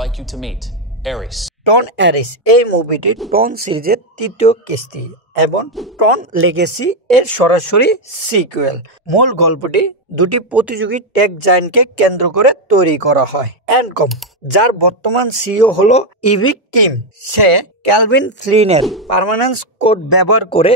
like you to meet Ares. ট্রন অ্যারিস এই মুভিটি ট্রন সিরিজের তৃতীয় কিস্তি এবং ট্রন লেগেসি এর সরাসরি সিকুয়েল। মূল গল্পটি দুটি প্রতিযোগী টেক জায়ান্টকে কেন্দ্র করে তৈরি করা হয়। এনকম, যার বর্তমান সিইও হলো ইভিক কিম, সে ক্যালভিন ফ্লিনের পার্মানেন্স কোড ব্যবহার করে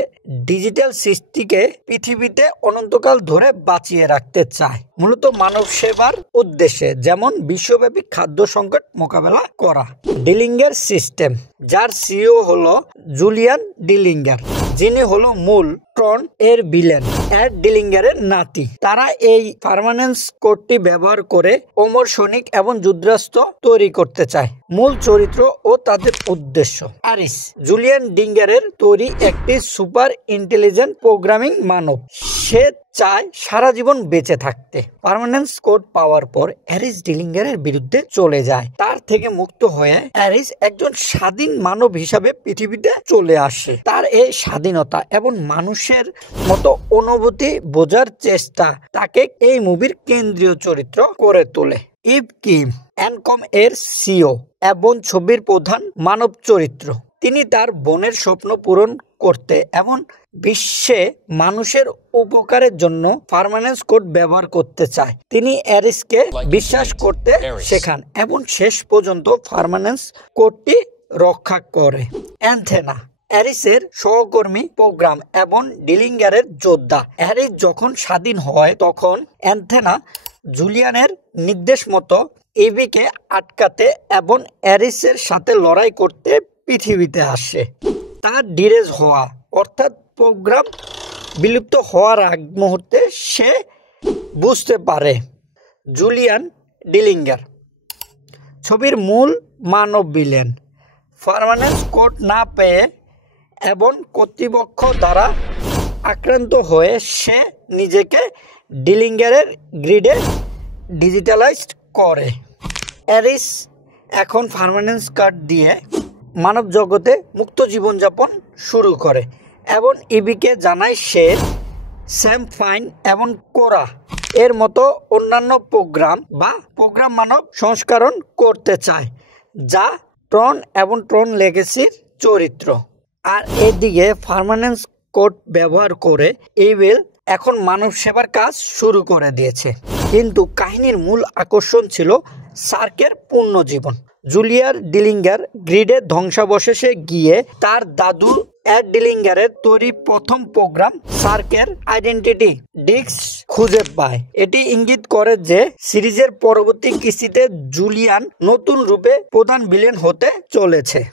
ডিজিটাল সৃষ্টিকে পৃথিবীতে অনন্তকাল ধরে বাঁচিয়ে রাখতে চায়, মূলত মানব সেবার উদ্দেশ্যে, যেমন বিশ্বব্যাপী খাদ্য সংকট মোকাবেলা করা। ডিলিঙ্গার সিস্টেম, যার সিইও হলো জুলিয়ান ডিলিঙ্গার, যিনি হলো মূল ট্রন এর ভিলেন এড ডিলিঙ্গারের নাতি। তারা এই পার্মানেন্স কোডটি ব্যবহার করে অমর সৈনিক এবং যুদ্ধাস্ত্র তৈরি করতে চায়। মূল চরিত্র ও তাদের উদ্দেশ্য। আরিস, জুলিয়ান ডিলিঙ্গারের তৈরি একটি সুপার ইন্টেলিজেন্ট প্রোগ্রামিং মানব। সে চায় সারা জীবন বেঁচে থাকতে। পার্মানেন্স কোড পাওয়ার পর অ্যারিস ডিলিঙ্গারের বিরুদ্ধে চলে যায়। তার থেকে মুক্ত হয়ে অ্যারিস একজন স্বাধীন মানব হিসাবে পৃথিবীতে চলে আসে। তার এই স্বাধীনতা এবং মানুষের মতো অনুভূতি বোঝার চেষ্টা তাকে এই মুভির কেন্দ্রীয় চরিত্র করে তোলে। ইভ কিম, এনকম এর সিইও এবং ছবির প্রধান মানব চরিত্র। তিনি তার বোনের স্বপ্ন পূরণ করতে এবং বিশ্বে মানুষের উপকারের জন্য পার্মানেন্স কোড ব্যবহার করতে চায়। তিনি অ্যারিসকে বিশ্বাস করতে শেখান এবং শেষ পর্যন্ত পার্মানেন্স কোডটি রক্ষা করে। অ্যান্থেনা, অ্যারিসের সহকর্মী প্রোগ্রাম এবং ডিলিঙ্গারের যোদ্ধা। অ্যারিস যখন স্বাধীন হয় তখন অ্যান্থেনা জুলিয়ানের নির্দেশ মতো ইভিকে আটকাতে এবং অ্যারিসের সাথে লড়াই করতে পৃথিবীতে আসে। তার ডিরেজ হওয়া অর্থাৎ প্রোগ্রাম বিলুপ্ত হওয়ার আগ মুহূর্তে সে বুঝতে পারে। জুলিয়ান ডিলিঙ্গার, ছবির মূল মানব ভিলেন। পার্মানেন্স কোড না পেয়ে এবং কর্তৃপক্ষ দ্বারা আক্রান্ত হয়ে সে নিজেকে ডিলিঙ্গারের গ্রিডে ডিজিটালাইজড করে। অ্যারিস এখন পার্মানেন্স কার্ড দিয়ে মানব জগতে মুক্ত জীবনযাপন শুরু করে এবং ইভিকে জানায় সে স্যাম ফাইন এবং কোরা এর মতো অন্যান্য প্রোগ্রাম মানব সংস্করণ করতে চায়, যা ট্রন এবং ট্রন লেগেসির চরিত্র। আর এদিকে পার্মানেন্স কোড ব্যবহার করে ইভিল এখন মানব সেবার কাজ শুরু করে দিয়েছে। কিন্তু কাহিনীর মূল আকর্ষণ ছিল সার্কের পুনর্জীবন। জুলিয়ান ডিলিঙ্গার গ্রিডের ধ্বংসাবশেষে গিয়ে তার দাদু এড ডিলিঙ্গারের তৈরি প্রথম প্রোগ্রাম সার্কের আইডেন্টিটি ডিস্ক খুঁজে পায়। এটি ইঙ্গিত করে যে সিরিজের পরবর্তী কিস্তিতে জুলিয়ান নতুন রূপে প্রধান ভিলেন হতে চলেছে।